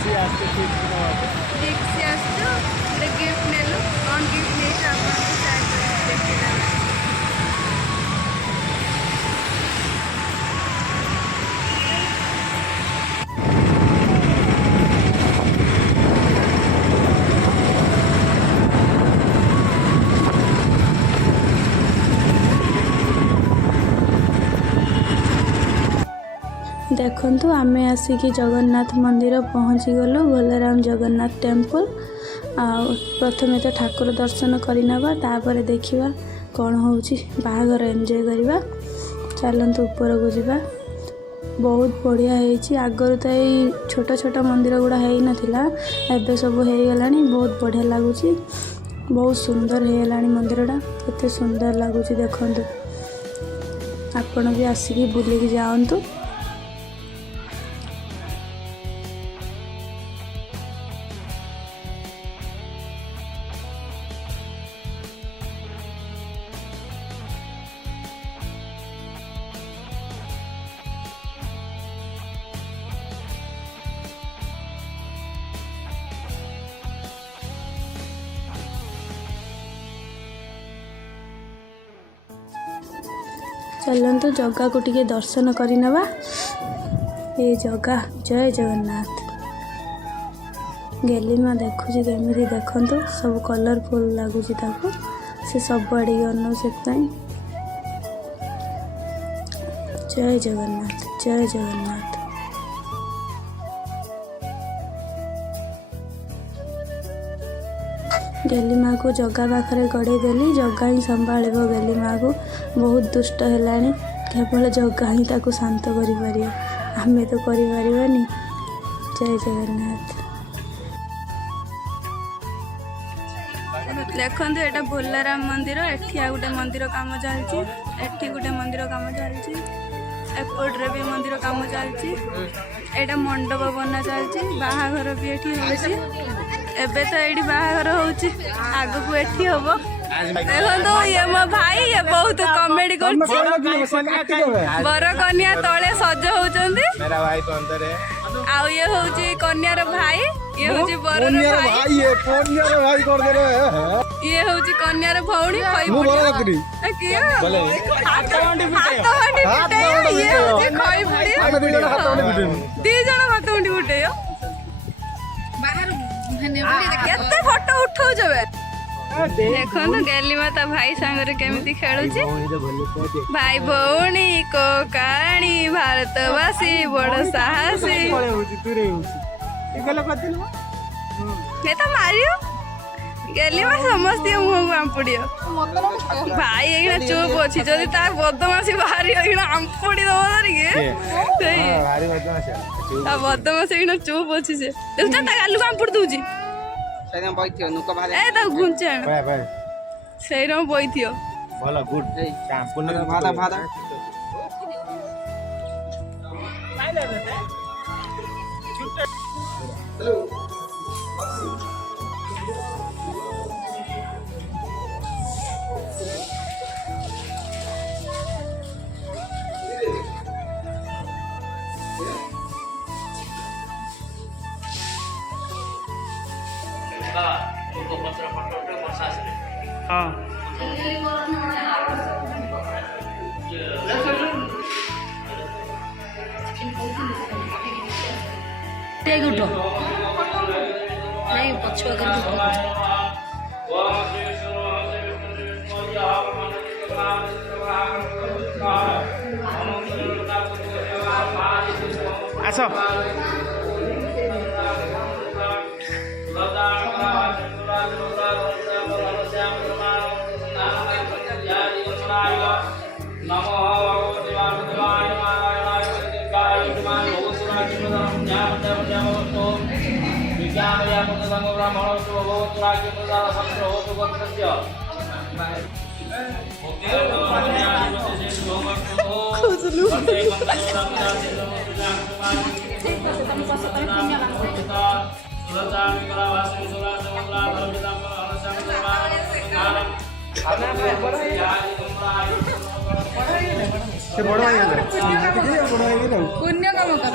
सी आसते ठीक से आसो गिफ्ट नेलु कौन गिफ्ट नहीं आपको देखिए देखु आम आसिक जगन्नाथ मंदिर पहुँची गलु बलराम जगन्नाथ टेम्पल प्रथमे तो ठाकुर दर्शन करनवा तापर देखा कौन हो बाहागर एंजॉय करवा चलतु ऊपर को जावा बहुत बढ़िया है आगर तो यही छोट छोट मंदिर गुड़ा है नाला एवं सब हो गला बहुत बढ़िया लगुच बहुत सुंदर हो गला मंदिरटा केते सुंदर लगुच देखु आपण भी आसिक बुलिक जातु चलतु जगह को टिके दर्शन करनवा ये जगह जय जगन्नाथ गेलीमा देखुची केमी देखु सब कलरफुल लगुच से सब आड़े अनु से जय जगन्नाथ जय जगन्नाथ। गेली माँ को जगह पाखे गड़े देली जगह ही संभाल गेली माँ को बहुत दुष्ट है केवल जगह ही ताको शांत कर आमे तो करिपारिबानी। जय जगन्नाथ। देखते यहाँ भोलाराम मंदिर एठी आ गोटे मंदिर काम चलती एठी गोटे मंदिर काम चलती एपट्रे भी मंदिर काम चलती एटा मंडप बना चलती बाहाघर भी एठी होची एबे तो ये बाहाघर होची आगु को एठी होबो देखो ये मो भाई ये बहुत कॉमेडी कर बर कन्या तले सज होचंदी मेरा भाई तो अंदर है आ ये होची कन्यार भाई ये होची बर भाई ये कन्यार भाई कर दे रे ये होची कन्यार भौणी खई पड़ी के बोले हाथ हंडी पिटे ये होची खई पड़ी हम दी जण हाथ हंडी पिटे दी जण हाथ हंडी पिटे बाहर केते फोटो उठाउ जबे देखो गेली माता भाई सांगरे केमिति खेलुची भाई भौणी को कहानी भारतवासी बड़ साहसी ये तो मारियो गेली मा समस्त मुह आंपुड़ियो भाई एगना चुप अच्छी जदि ता बदमाशी बाहरी एगना आंपुड़ी दबो धरिके भारी बदमाशी ता बदमाशी एगना चुप अच्छी से देखता ता गालु आंपुड़ दूची सेरम बइथियो नुका भाले ए ता घुंचे भाई भाई सेरम बइथियो भला गुड संपूर्ण भादा भादा लाइले रे हेलो उठो नहीं पछुआ कर आसो खुद ସେ ବଡ଼ ଭାଇ ହେଲେ ବଡ଼ ଭାଇ ହେଲେ पुण्य काम कर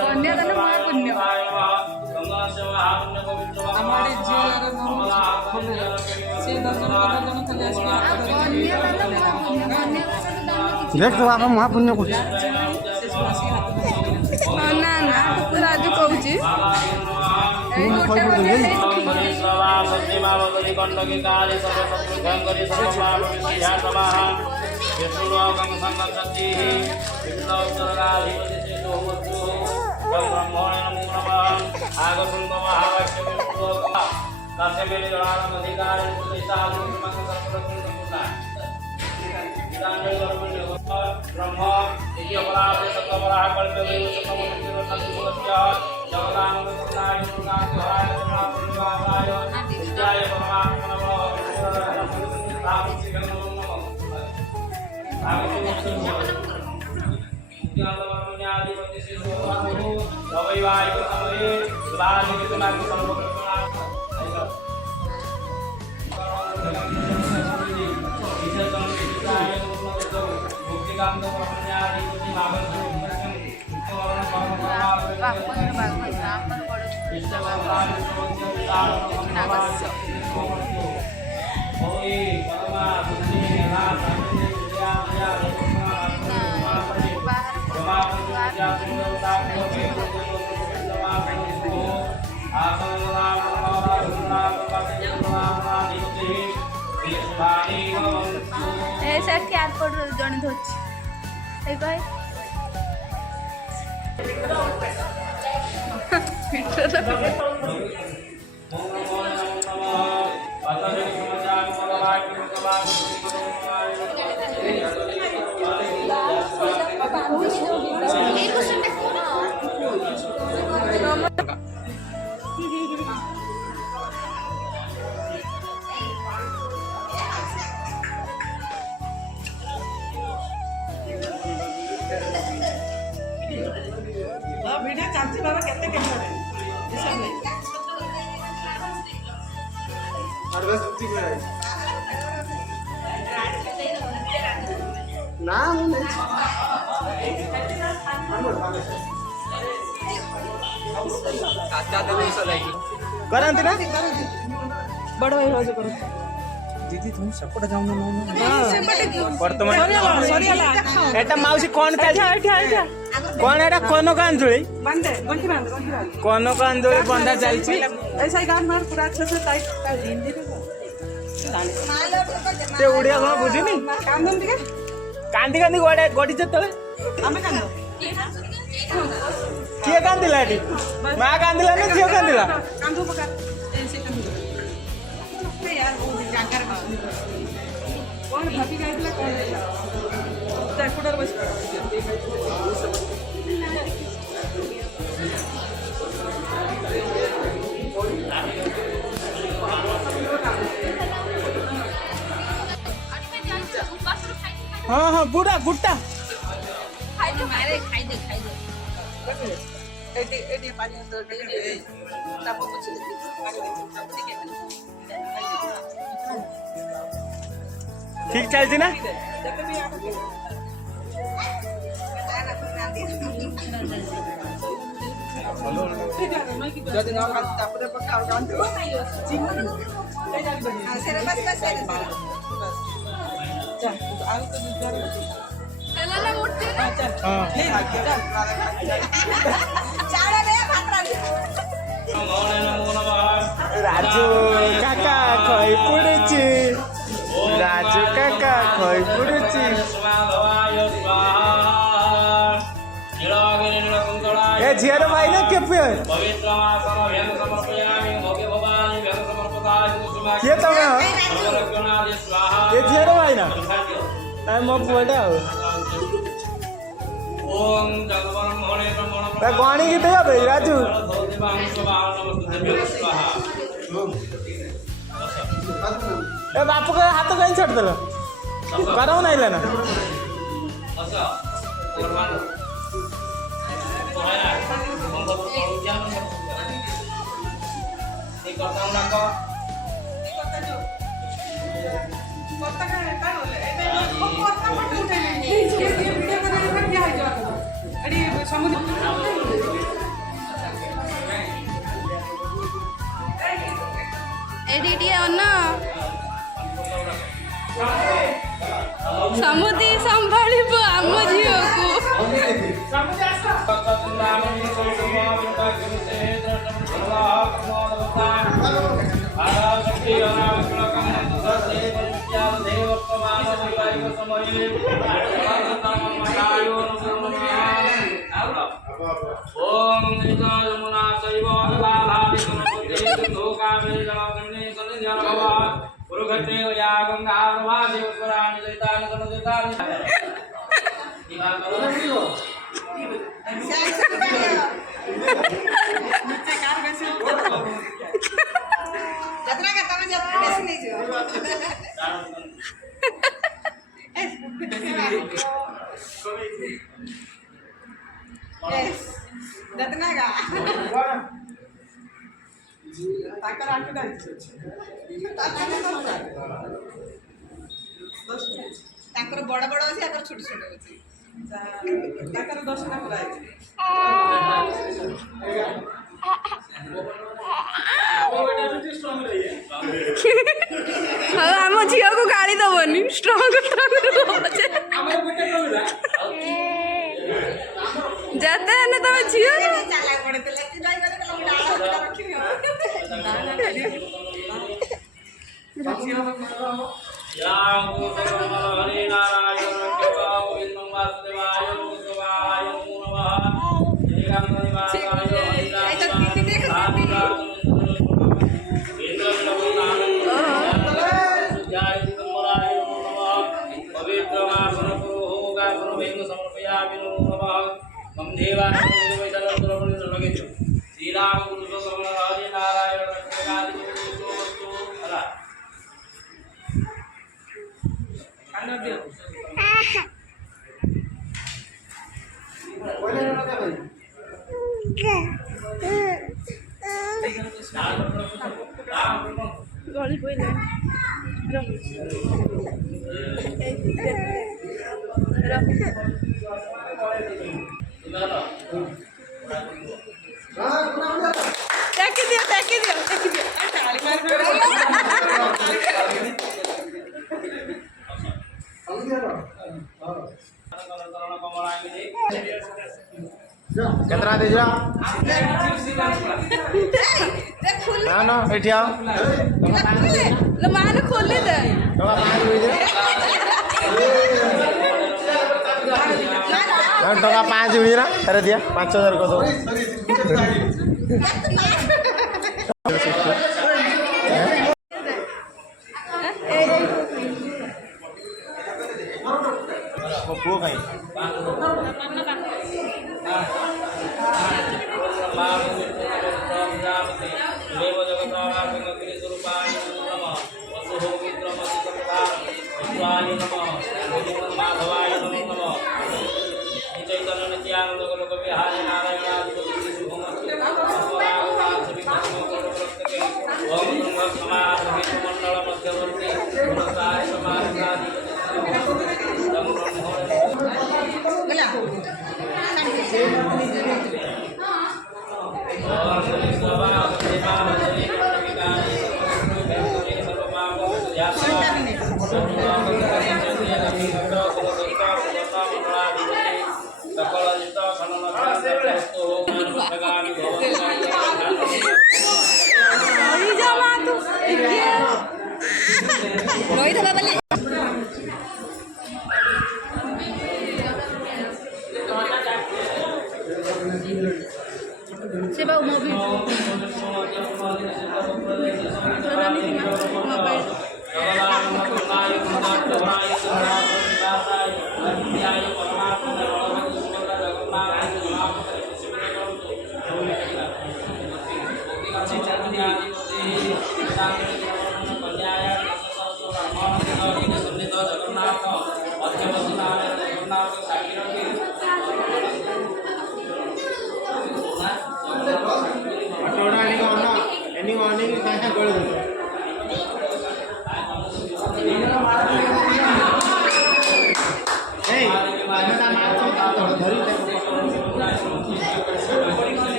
कन्यादान महापुण्य देख तो आप महापुण्य कुछ ना ना पूरा आज कहूँ सेठ एयरपोर्ट जन धोच ना करती ना बड़ भाई रोज कर दीदी तुम सपोर्ट जाऊ वर्तमान एटा माउसी कौन कौन एटा कोनो कांजुली कोनो कांजुली बंदा चलछि ऐसा ही गान मार पूरा अच्छे से टाइट हिंदी से उड़िया कोन बुझिनी कांदन दिखे कांदी कांदी गोडे गोडी जतले हमें कांदो किए कांदिला एटी मा कांदिला ने किए कांदिला कांदो पका ऐसे कांदो नहीं यार वो जाकर कौन भाभी गाइला कौन टैकुडर बस हाँ हाँ बुढ़ा गुट्टा एटी पानी तो तापो कुछ ठीक चलती ना jadi nak taପରେ paka gantu sere bas bas sere जा आगे तो दूसरा चला ना उठते ना हाँ नहीं चाड़ा रे भातरा राजू काका खई पड़ुची राजू काका खई पड़ुची ए झियर भाई ना के पे के तमे हो ए झियर भाई ना ए मो पुआटा हो ए गाणी गीत गाबे राजू ए बापू के हाथ कहीं छोड़ देलो कराओ नहीं लेना कता का काढले ଏଠି ଟିକେ ଅନ ସମୁଦି ସମ୍ଭାଳିବ ଆମ ଝିଅକୁ। ओम यमुना शैव पुरुषे या गंगा प्रभासे उत्तराणि चैतानि सर्वदेतानि ତାଙ୍କର ବଡ଼ ବଡ଼ ଅଛି ଆଙ୍କର ଛୋଟ ଛୋଟ ଅଛି ତାଙ୍କର 10ଟା ପୁରା ଅଛି ଆଉ ଆମ ଝିଅକୁ ଗାଳି ଦବନି ଷ୍ଟ୍ରଙ୍ଗ ଯେତେ ହେଲେ ତମେ ଝିଅ ଚାଲାକ ପଡିଥିଲା କି ଯାଇ ଗଲେ ମୁଁ ଡାଳ ରଖିବି हरे नारायण गोविंद वासुदेवाय गोविंदाय श्रीराम गुरु हरे नारायण गली पड़े केतना दे जा ना ना एठी आओ लो मान खोले दे टका 5 हुई जे ना टका 5 हुई ना अरे दिया 5000 को दो वो कहीं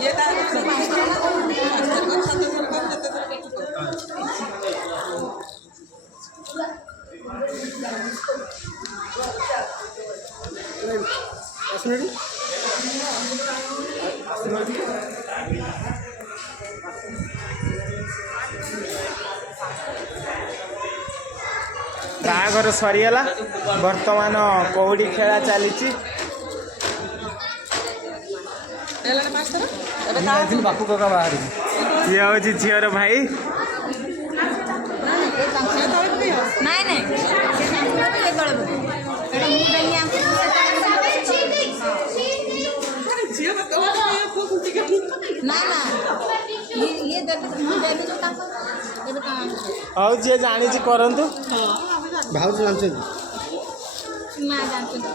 ये बाहाघर सरीगला बर्तमान कौड़ी खेला चली बापू का बाहर ये हूँ झीर भाई ନାଇଁ ନାଇଁ ସେ ସାମ୍ପୁଟା ବି ତଳେ ଏଇଟା ମୁଁ ଯାଇକି ନା ନା ଇଏ ଦେବେ ମୁଁ ଦେବି ଯୋଉ ତାଙ୍କ ଏବେ ହଉ ଯିଏ ଜାଣିଛି କରନ୍ତୁ ଭାଉଜ ଜାଣିଛନ୍ତି ନା ଜାଣିଛନ୍ତି